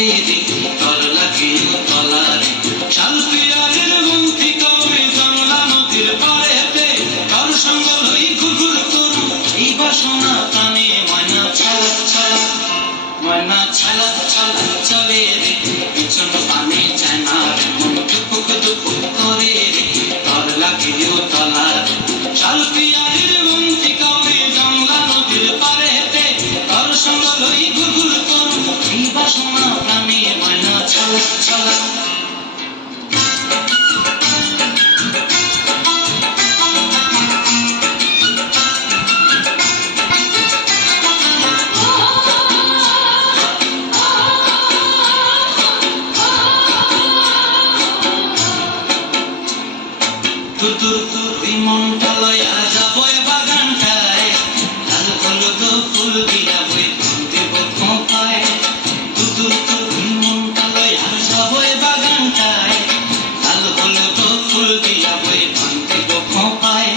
করে রে তর লাগিও তলারে শাল পিয়ারের বন্তি কবে জংলা নদীর পাড়েতে তর সঙ্গ লই ঘুঘুর করু এই বাসনা প্রাণে ময়না ছালা ছালা ময়না ছালা ছালা চলে রে পিছন পানে চায় না রে মন দুপুক দুপুক করে রে তর লাগিও তলারে শাল পিয়ারের বন্তি কবে জংলা নদীর পাড়েতে তর সঙ্গ লই ঘুঘুর করু এই বাসনা প্রাণে ময়না ছালা ছালা দূর দূর দূর ওই মনটা লয়া যাবো বাগানটায় লাল হলুদ ফুল দিয়া বই দেব খোঁপায় দূর দূর দূর ওই মনটা লয়া যাবো বাগানটায় লাল হলুদ ফুল দিয়া বই দেব খোঁপায়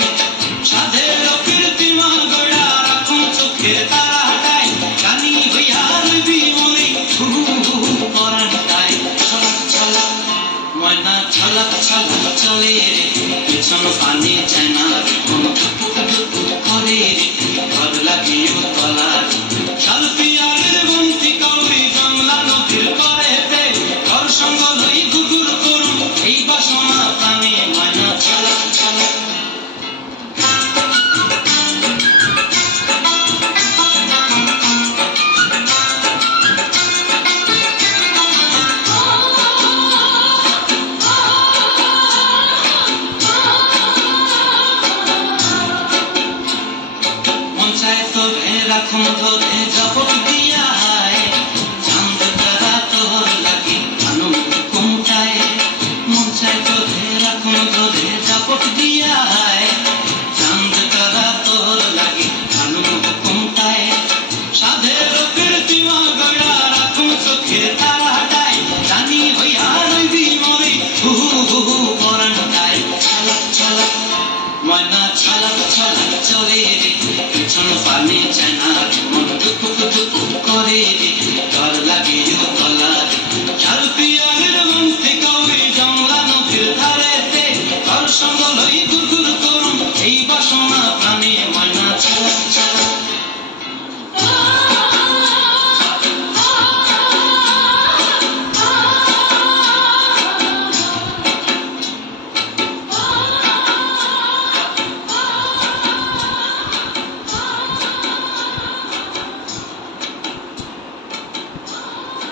সাধের কীর্তিমা গড়া রাখুন চোখের তারাটায় গানি হইয়া রবি মনে পরানটায় ছলা ছলা ময়না ছলা ছলা চলে রে পিছন পানে চায় না রে মন দুপুক দুপুক করে রে ঘর লাগিও তলার শাল পিয়ারের বন্তি কৌরি জংলা নদীর পাড়েতে ঘর সঙ্গ লই ঘুঘুর করু এই বাসনা প্রাণে ময়না ছলা ছলা রাখুন ধরে জপট দিয়া হায় চাঁদ তারা তোর লাগি আনন্দ কুমটায় মন চাই তোরে রাখুন ধরে জপট দিয়া হায় চাঁদ তারা তোর লাগি আনন্দ কুমটায় সাধের কীর্তিমা গড়া রাখুন চোখের